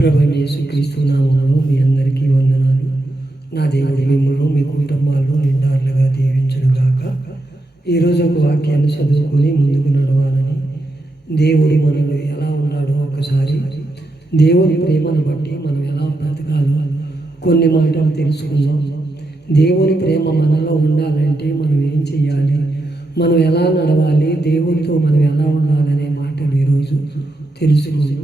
ప్రభువైన యేసుక్రీస్తు నామములో మీ అందరికీ వందనాలు. నా దేవుడు మిమ్మల్ని మీ కుటుంబాలను నిండారులుగా దీవించునుగాక. ఈరోజు ఒక వాక్యాన్ని చదువుకొని ముందుకు నడవాలని, దేవుడు మనలో ఎలా ఉన్నాడో ఒకసారి దేవుని ప్రేమను బట్టి మనం ఎలా బ్రతకాలో కొన్ని మాటలు తెలుసుకుందాం. దేవుని ప్రేమ మనలో ఉండాలంటే మనం ఏం చేయాలి, మనం ఎలా నడవాలి, దేవునితో మనం ఎలా ఉండాలనే మాటలు ఈరోజు తెలుసుకుందాం.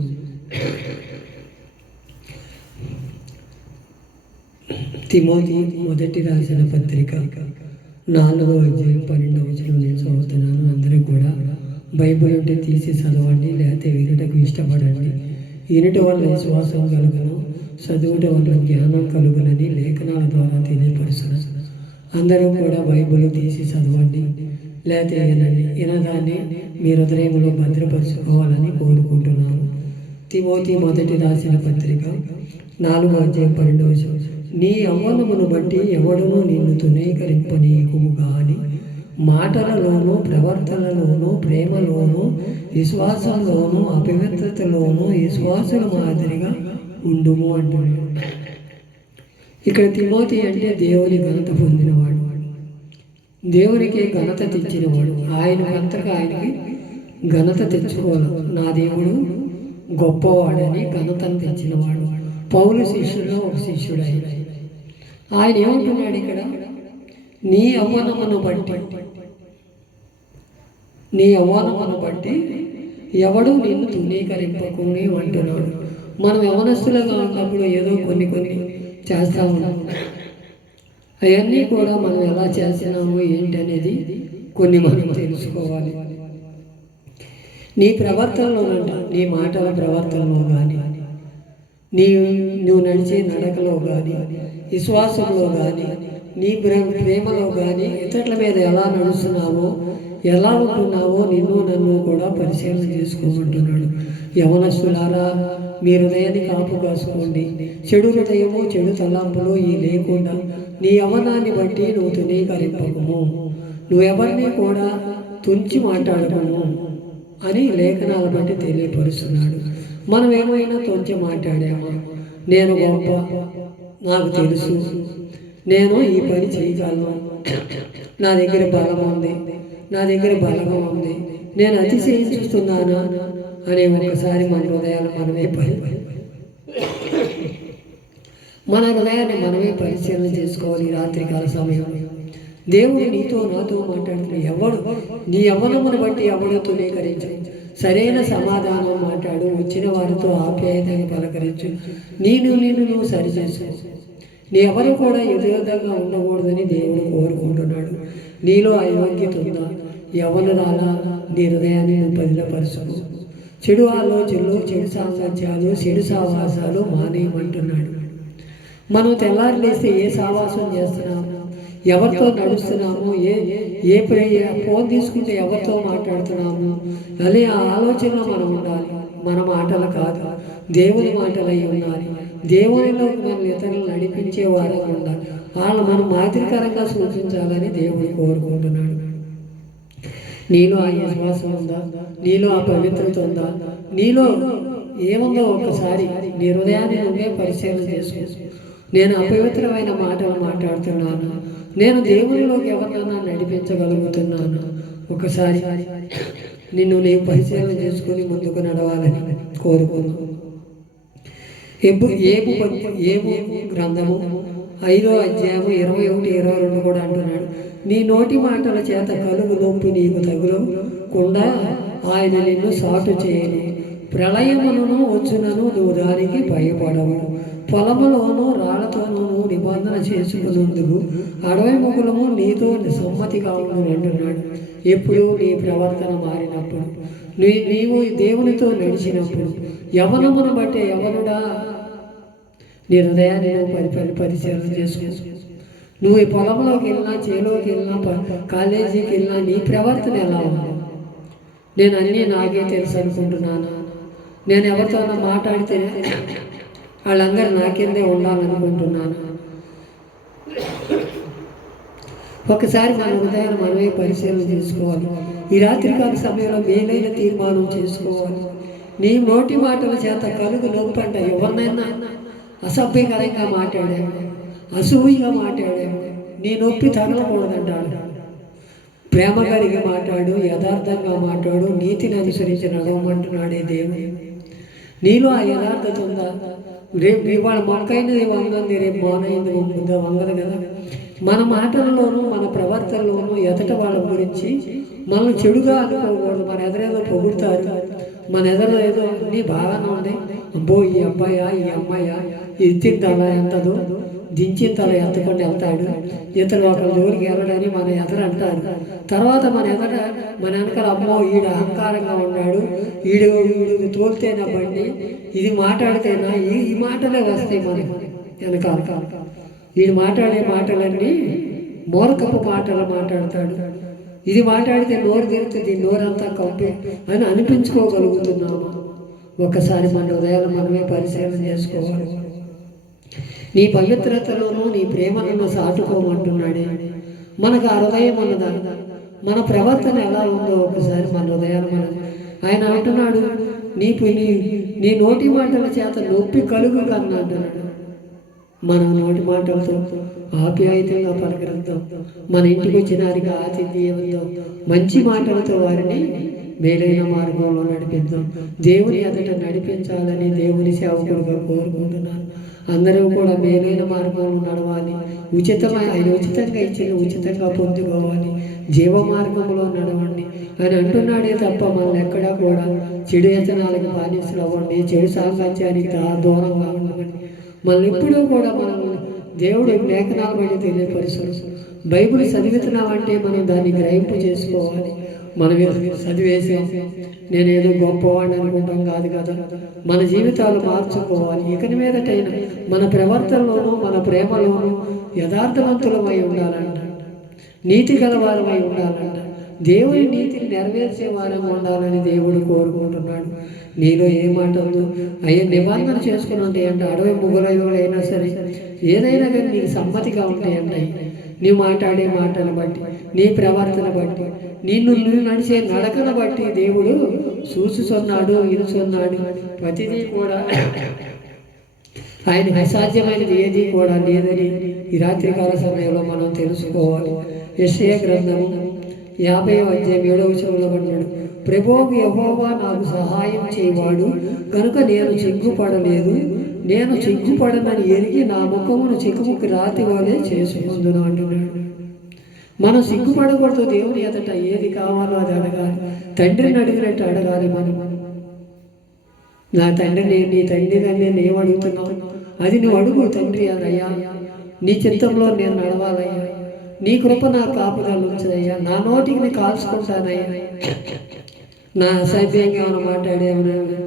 తిమోతి మొదటి రాసిన పత్రిక 4వ అధ్యాయం 12వ వచనం నేను చదువుతున్నాను. అందరూ కూడా బైబిల్ ఉంటే తీసి చదవండి, లేకపోతే వినుటకు ఇష్టపడండి. వినుట వల్ల విశ్వాసం కలుగును, చదువుట వల్ల జ్ఞానం కలుగునని లేఖనాల ద్వారా తెలియపరుస్తున్నారు. అందరూ కూడా బైబిల్ తీసి చదవండి, లేకపోతే వినండి. వినదాన్ని మీ హృదయంలో భద్రపరుచుకోవాలని కోరుకుంటున్నాను. తిమోతి మొదటి రాసిన పత్రిక 4వ అధ్యాయం 12వ వచనం. నీ యవ్వనమును బట్టి ఎవడునూ నిన్ను తునీకరింపనీయకుము గాని మాటలలోనూ ప్రవర్తనలోనూ ప్రేమలోనూ విశ్వాసంలోనూ అపవిత్రతలోనూ విశ్వాసుల మాదిరిగా ఉండుము అంటున్నాడు. ఇక్కడ తిమోతి అంటే దేవుని ఘనత పొందినవాడు, దేవునికి ఘనత తెచ్చినవాడు. ఆయనకి ఘనత తెచ్చుకోవాలి. నా దేవుడు గొప్పవాడని ఘనతను తెచ్చినవాడు. పౌలు శిష్యుల్లో ఒక శిష్యుడు ఆయన ఏమంటున్నాడు ఇక్కడ, నీ యవ్వనమును బట్టి ఎవడు నిన్ను తునీకరింపకుని అంటున్నాడు. మనం యవనస్తులుగా ఉన్నప్పుడు ఏదో కొన్ని చేస్తూ ఉన్నాం. అవన్నీ కూడా మనం ఎలా చేస్తున్నాము ఏంటనేది కొన్ని మనం తెలుసుకోవాలి. నీ ప్రవర్తనలోనంట, నీ మాటల ప్రవర్తనలో కానీ, నువ్వు నడిచే నడకలో కానీ, విశ్వాసంలో కానీ, నీ ప్రేమలో కానీ, ఇతరుల మీద ఎలా నడుస్తున్నావో, ఎలా ఉంటున్నావో నిన్ను నన్ను కూడా పరిశీలన చేసుకోమంటున్నాడు. యవనస్తులారా, మీ హృదయాన్ని కాపు కాసుకోండి. చెడు హృదయము చెడు తలంపులు ఈ లేకుండా నీ యవనాన్ని బట్టి నువ్వు తునీకరింపకము, నువ్వెవరిని కూడా తుంచి మాట్లాడకము అని లేఖనాల బట్టి తెలియపరుస్తున్నాడు. మనం ఏమైనా కొంచెం మాట్లాడామా, నేను గొప్ప, నాకు తెలుసు, నేను ఈ పని చేయగలను, నా దగ్గర బలం ఉంది, నా దగ్గర బలగం ఉంది, నేను అతిశయిస్తున్నానా అనే ఒకసారి మన హృదయాన్ని మనమే పరిశీలన చేసుకోవాలి. రాత్రికాల సమయం దేవుడు నీతో నాతో మాట్లాడుతున్న ఎవడు నీ యవ్వనమును బట్టి ఎవడో తునీకరించు, సరైన సమాధానం మాట్లాడు, వచ్చిన వారితో ఆప్యాయతగా పలకరించు, నువ్వు సరిచేసుకో. నీ ఎవరు కూడా ఎదురుగా ఉండకూడదని దేవుడు కోరుకుంటున్నాడు. నీలో అయోగ్యత ఉందా, యవ్వనురాలా, నీ హృదయాన్ని నువ్వు పదిలపరుచుకో. చెడు ఆలోచనలు, చెడు సాంగత్యాలు, చెడు సావాసాలు మానేయమంటున్నాడు. మనం తెల్లారి లేస్తే ఏ సావాసం చేస్తున్నాము, ఎవరితో నడుస్తున్నాము, ఏ ఫోన్ తీసుకుంటే ఎవరితో మాట్లాడుతున్నాము, అదే ఆ ఆలోచనలో మనం ఉండాలి. మన మాటలు కాదు, దేవుని మాటలు అయి ఉండాలి. దేవునిలోకి మనం ఇతరులు నడిపించే వారంగా ఉండాలి. వాళ్ళు మనం మాదిరికరంగా సూచించాలని దేవుడు కోరుకుంటున్నాడు. నీలో ఆ విశ్వాసం ఉందా, నీలో ఆ పవిత్రత ఉందా, నీలో ఏముందో ఒకసారి నీ హృదయాన్ని నువ్వే పరిశీలన చేసుకో. నేను అపవిత్రమైన మాటలు మాట్లాడుతున్నాను, నేను దేవునిలోకి ఎవరినైనా నడిపించగలుగుతున్నాను, ఒకసారి నిన్ను నేను పరిశీలన చేసుకుని ముందుకు నడవాలని కోరుకున్నాను. ఏబు గ్రంథము 5వ అధ్యాయము 21, 22 కూడా అంటున్నాడు, నీ నోటి మాటల చేత కలుగు నొప్పి నీకు తగులకుండా ఆయన నిన్ను సాటు చేయను. ప్రళయమును వచ్చునను నువ్వు దానికి భయపడవు. పొలములోనూ రాళ్లతోనూ నిబంధన చేసుకున్నందుకు అడవి ముగులము నీతో సమ్మతిగా ఉండు అంటున్నాడు. ఎప్పుడు నీ ప్రవర్తన మారినప్పుడు, నీవు దేవునితో నడిచినప్పుడు, యవనమును బట్టే యవనుడా నీ హృదయాన్ని నువ్వు పరిశీలన చేసుకో. నువ్వు ఈ పొలంలోకి వెళ్ళినా, చేలోకి వెళ్ళినా, కాలేజీకి వెళ్ళినా నీ ప్రవర్తన ఎలా ఉంది? నేను అన్నీ నాకే తెలుసు అనుకుంటున్నాను, నేను ఎవరితో మాట్లాడితే వాళ్ళందరూ నాకిందే ఉండాలనుకుంటున్నాను. ఒకసారి మన హృదయాన్ని మనమే పరిశీలన చేసుకోవాలి. ఈ రాత్రికాల సమయంలో మేలైన తీర్మానం చేసుకోవాలి. నీ నోటి మాటల చేత కలుగు నొప్పి అంట. ఎవరినైనా అసభ్యకరంగా మాట్లాడాము, అసూయిగా మాట్లాడాము, నీ నొప్పి తగలకూడదంటాడు. ప్రేమ కలిగి మాట్లాడు, యథార్థంగా మాట్లాడు, నీతిని అనుసరించి నడవమంటున్నాడే దేవుడు. నీలో ఆ యథార్థత ఉందా? రేపు ఇవాళ మొక్కైనది వంగంది, రేపు మోనైంది వంగదు కదా. మన మాటల్లోనూ మన ప్రవర్తనలోనూ ఎదట వాళ్ళ గురించి మనం చెడుగా అనుకోకూడదు. మన ఎదురేదో పొగుడుతారు, మన ఎదురు ఏదో అన్నీ బాగానే ఉన్నాయి, అబ్బో ఈ అబ్బాయా ఈ అమ్మాయా ఎత్తిన తల ఎంతదో దించిన తల ఎత్తకుండా వెళ్తాడు, ఇతను ఒకరి జోలికి వెళ్ళడని మన ఎదురు అంటారు. తర్వాత మన వెనకాల అమ్మో ఈడు అహంకారంగా ఉన్నాడు, ఈడు తోలితేనా బండి, ఇది మాట్లాడితేనా, ఈ మాటలే వస్తాయి మనకి వెనకాల. వీడు మాట్లాడే మాటలన్నీ మూర్ఖపు మాటలు మాట్లాడతాడు. ఇది మాట్లాడితే నోరు తిరుగుతుంది, నోరంతా కంపే అని అనిపించుకోగలుగుతున్నాము. ఒకసారి మన హృదయాలు మనమే పరిశీలన చేసుకోవాలి. నీ పవిత్రతలోనూ నీ ప్రేమలను సాటుకోమంటున్నాడే. మనకు ఆ హృదయం ఉన్నదా? మన ప్రవర్తన ఎలా ఉందో ఒకసారి మన హృదయాలు ఆయన అంటున్నాడు, నీ నోటి మాటల చేత నొప్పి కలుగు కన్నా అంటున్నాడు. మన నోటి మాటలతో ఆప్యాయతంగా పలకరిద్దాం. మన ఇంటికి వచ్చిన వారికి ఆతిథ్యం మంచి మాటలతో వారిని మేలైన మార్గంలో నడిపిద్దాం. దేవుని ఎదుట నడిపించాలని దేవుని సేవకుడుగా కోరుకుంటున్నాను. అందరూ కూడా మేలైన మార్గంలో నడవాలి. ఆయన ఉచితంగా ఇచ్చిన ఉచితంగా పొందుకోవాలి. జీవ మార్గంలో నడవండి అని అంటున్నాడే తప్ప మనల్ని ఎక్కడా కూడా చెడు యతనాలకు బానిసలు అవ్వండి, చెడు సాంగత్యానికి దూరంగా ఉండమని మనల్ని ఎప్పుడూ కూడా మనం దేవుడు లేఖనాలు బట్టి తెలియపరుస్తాడు. బైబిల్ చదివితున్నామంటే మనం దాన్ని గ్రహింపు చేసుకోవాలి. మనం చదివేసాం నేనేదో గొప్పవాడిని అనుకుంటాం కాదు కదా. మన జీవితాలు మార్చుకోవాలి. ఇకని మీదటైనా మన ప్రవర్తనలోనూ మన ప్రేమలోనూ యథార్థవంతులమై ఉండాలంట, నీతి గలవారమై ఉండాలంట, దేవుని నీతిని నెరవేర్చే వారంగా ఉండాలని దేవుడు కోరుకుంటున్నాడు. నీలో ఏ మాట ఉందో అయ్యే నిబంధన చేసుకుని ఉంటాయంట. అడవి ముగ్గురైనా సరే ఏదైనా కానీ నీకు సమ్మతిగా ఉంటాయంటాయి. నీవు మాట్లాడే మాటను బట్టి, నీ ప్రవర్తన బట్టి, నువ్వు నడిచే నడకను బట్టి దేవుడు చూసుచున్నాడు, ఇరుచున్నాడు. ప్రతిదీ కూడా ఆయన అసాధ్యమైనది ఏది కూడా లేదని ఈ రాత్రికాల సమయంలో మనం తెలుసుకోవాలి. యెషయా గ్రంథము 50:7 అన్నాడు, ప్రభువు యెహోవా నాకు సహాయం చేయవాడు కనుక నేను సిగ్గుపడలేదు, నేను సిగ్గుపడనని ఎరిగి నా ముఖమును చిక్కుముకి రాతి వలె చేసుకుందును అంటున్నాడు. మనం సిగ్గుపడకూడదు. దేవుని ఎదుట ఏది కావాలో అది అడగాలి. తండ్రిని అడిగినట్టు అడగాలి. నా తండ్రిని, నీ తండ్రి నేను ఏమడుగుతున్నావు అది నువ్వు అడుగు. తండ్రి అదయ్యా, నీ చిత్తంలో నేను నడవాలయ్యా, నీ కృప నా కాపుదలు ఉంచదయ్యా, నా నోటికి నీ కాల్చుకుంటానయ్యా, నా అసభ్యంగా ఏమైనా మాట్లాడేమన్నా,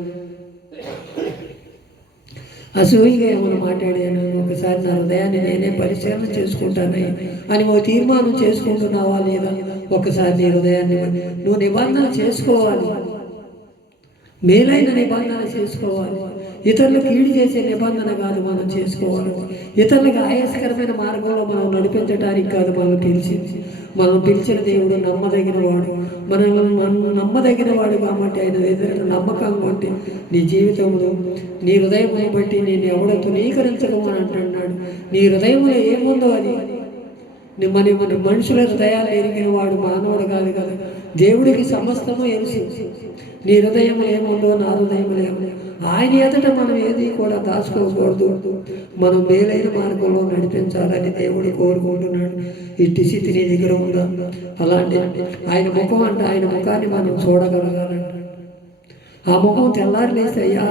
అసూయిగా ఏమైనా మాట్లాడాను, ఒకసారి నా హృదయాన్ని నేనే పరిశీలన చేసుకుంటానయ్యా అని ఓ తీర్మానం చేసుకుంటున్నావా లేదా? ఒకసారి నీ హృదయాన్ని నువ్వు నిబంధన చేసుకోవాలి. మేలైన నిబంధన చేసుకోవాలి. ఇతరులకు కీడు చేసే నిబంధన కాదు మనం చేసుకోవాలి. ఇతరులకు ఆయాసకరమైన మార్గంలో మనం నడిపించడానికి కాదు మనం పిలిచిన దేవుడు నమ్మదగిన వాడు. మనం నమ్మదగిన వాడు కాబట్టి ఆయన ఎదురు నమ్మకంగా ఉంటే నీ జీవితంలో నీ హృదయం బట్టి నేను ఎవడో తునీకరించకమని అంటున్నాడు. నీ హృదయంలో ఏముందో అది మన మనుషుల హృదయాలు ఎరిగిన వాడు మానవుడు కాదు కదా. దేవుడికి సమస్తము ఎరుసు. నీ హృదయం ఏముందో నా హృదయం ఏముందో ఆయన ఎదుట మనం ఏది కూడా దాచుకోకూడదు. మనం మేలైన మార్గంలో నడిపించాలని దేవుడు కోరుకుంటున్నాడు. ఇట్టి స్థితి నీ దగ్గర ఉందా? అలాంటి ఆయన ముఖం అంటే ఆయన ముఖాన్ని మనం చూడగలగాలంట. ఆ ముఖం తెల్లారి లేస్తే అయ్యా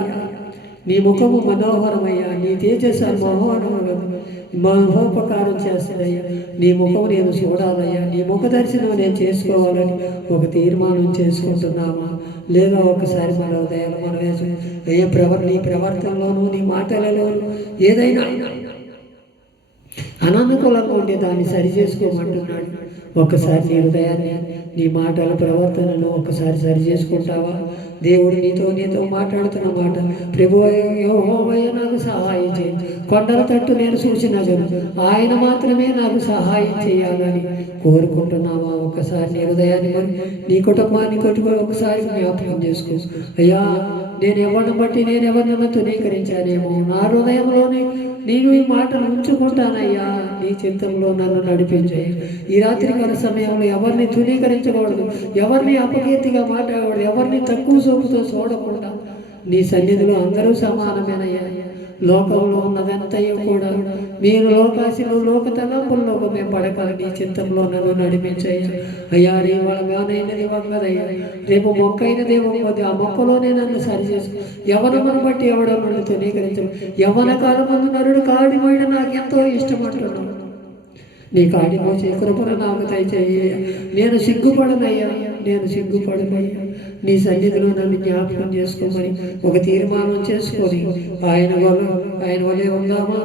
నీ ముఖము మనోహరమయ్యా, నీ తేజస్సు మహోపకారం చేస్తానయ్యా, నీ ముఖం నేను చూడాలయ్యా, నీ ముఖ దర్శనం నేను చేసుకోవాలని ఒక తీర్మానం చేసుకుంటున్నామా? లేదా ఒకసారి మన హృదయాలు మనం నీ ప్రవర్తనలోనూ నీ మాటలలోనూ ఏదైనా అననుకూలంగా ఉంటే దాన్ని సరి చేసుకోమంటున్నాడు. ఒక్కసారి నీ హృదయాన్ని నీ మాటల ప్రవర్తనను ఒకసారి సరి చేసుకుంటావా? దేవుడు నీతో మాట్లాడుతున్న మాట, ప్రభువయ్య నాకు సహాయం చేయండి, కొండల తట్టు నేను సూచనగను, ఆయన మాత్రమే నాకు సహాయం చేయాలని కోరుకుంటున్నావా? ఒకసారి నీ హృదయాన్ని నీ కుటుంబాన్ని కొట్టుకొని ఒకసారి జ్ఞాపకం చేసుకో. అయ్యా నేను ఎవరిని బట్టి నేను ఎవరినైనా తునీకరించానేమో, నా హృదయంలోనే నేను ఈ మాటలు ఉంచుకుంటానయ్యా, నీ చిత్తంలో నన్ను నడిపించాయి. ఈ రాత్రికాల సమయంలో ఎవరిని తునీకరించకూడదు, ఎవరిని అపకీర్తిగా మాట్లాడకూడదు, ఎవరిని తక్కువ చూపుతో చూడకుండా నీ సన్నిధిలో అందరూ సమానమేనయ్యా. లోకంలో ఉన్నదంతయు కూడా మీరు లోకాశిలో లోక తలంపుల్లో మేము పడకాలి, నీ చిత్తంలో నన్ను నడిపించయ్యా. అయ్యా నీ వాళ్ళమైనది వంగదయ్యా, రేపు మొక్కైనది వంగది, ఆ మొక్కలోనే నన్ను సరిచేసు. యవనమును బట్టి ఎవడో నన్ను తునీకరించను. యవన కాలమందు నరుడు కాడి పోయిన నాకు ఎంతో ఇష్టపడుతున్నాను. నీ కాడి మోసే కృపను నాకు దయచేయ. నేను సిగ్గుపడనయ్యా, నేను సిగ్గుపడనయ్యా. నీ సన్నిధిలో నన్ను జ్ఞాపకం చేసుకోమని ఒక తీర్మానం చేసుకొని ఆయన వలె ఉందామా?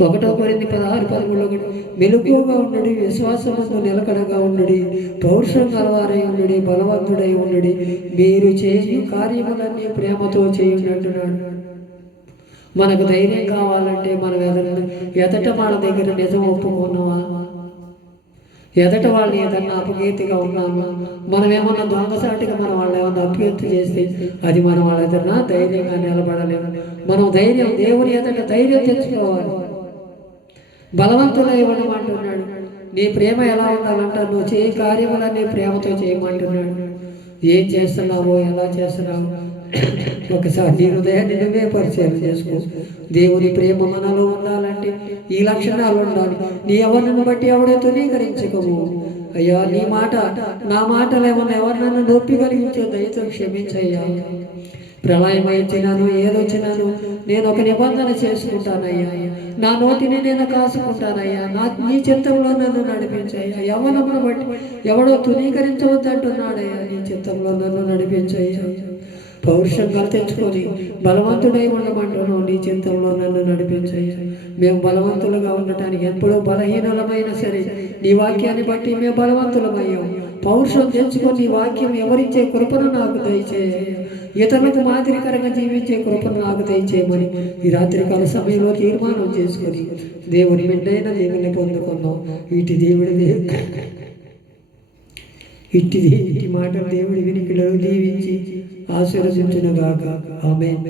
1 కొరింథీ 16:13 మెలకువగా ఉండడి, విశ్వాసముతో నిలకడగా ఉండడి, పౌరుషం గలవారై ఉండడి, బలవంతుడై ఉండడి, మీరు చేయు కార్యములన్నీ ప్రేమతో చేయండి అంటున్నాడు. మనకు ధైర్యం కావాలంటే మనం ఎదట వాళ్ళ దగ్గర నిజం ఒప్పుకున్నావా? ఎదట వాళ్ళని ఏదన్నా అపకీర్తిగా ఉన్నామా? మనం ఏమన్నా దొంగసాటిగా మనం వాళ్ళు ఏమన్నా అపకీర్తి చేస్తే అది మనం వాళ్ళ ఎదురునా ధైర్యంగా నిలబడలేము. మనం దేవుని ఎదట ధైర్యం తెచ్చుకోవాలి. బలవంతులై ఉండమంటున్నాడు. నీ ప్రేమ ఎలా ఉండాలంట? నువ్వు చేయి కార్యములన్నీ ప్రేమతో చేయమంటున్నాడు. ఏం చేస్తున్నావో, ఎలా చేస్తున్నావు ఒకసారి నీ హృదయాన్ని నువ్వే పరిచయం చేసుకో. దేవుని ప్రేమ మనలో ఉండాలంటే ఈ లక్షణాలు ఉండాలి. నీ ఎవరిని బట్టి ఎవడో తునీకరించకము. అయ్యా నీ మాట నా మాటలు ఏమన్నా ఎవరినైనా నొప్పి కలిగించే దయతో క్షమించయ్యా. ప్రళయం వచ్చినాను, ఏదొచ్చినాను నేను ఒక నిబంధన చేసుకుంటానయ్యా. నా నోటిని నేను కాసుకుంటానయ్యా. నీ చిత్తంలో నన్ను నడిపించయ్యా. యవ్వనమును బట్టి ఎవడో తునీకరించవద్దంటున్నాడయ్యా. నీ చిత్తంలో నన్ను నడిపించయ్యా. పౌరుషంగా తెచ్చుకొని బలవంతుడై ఉండమంటున్నావు. నీ చిత్తంలో నన్ను నడిపించయ్యా. మేము బలవంతులుగా ఉండటానికి ఎప్పుడూ బలహీనలమైనా సరే నీ వాక్యాన్ని బట్టి మేము బలవంతులమయ్యాం. పౌరుషం తెచ్చుకొని నీ వాక్యం ఎవరిచ్చే కృపను నాకు దయచేయ. ఇతరులకు మాదిరికరంగా జీవించే కృపను నాకు దయచేయమని ఈ రాత్రికాల సమయంలో తీర్మానం చేసుకొని దేవుని బిడ్డైన దేవుని పొందుకుందాం. ఇట్టి మాటలు దేవుడి వినికిలో దీవించి ఆశీర్వదించునుగాక. ఆమేన్.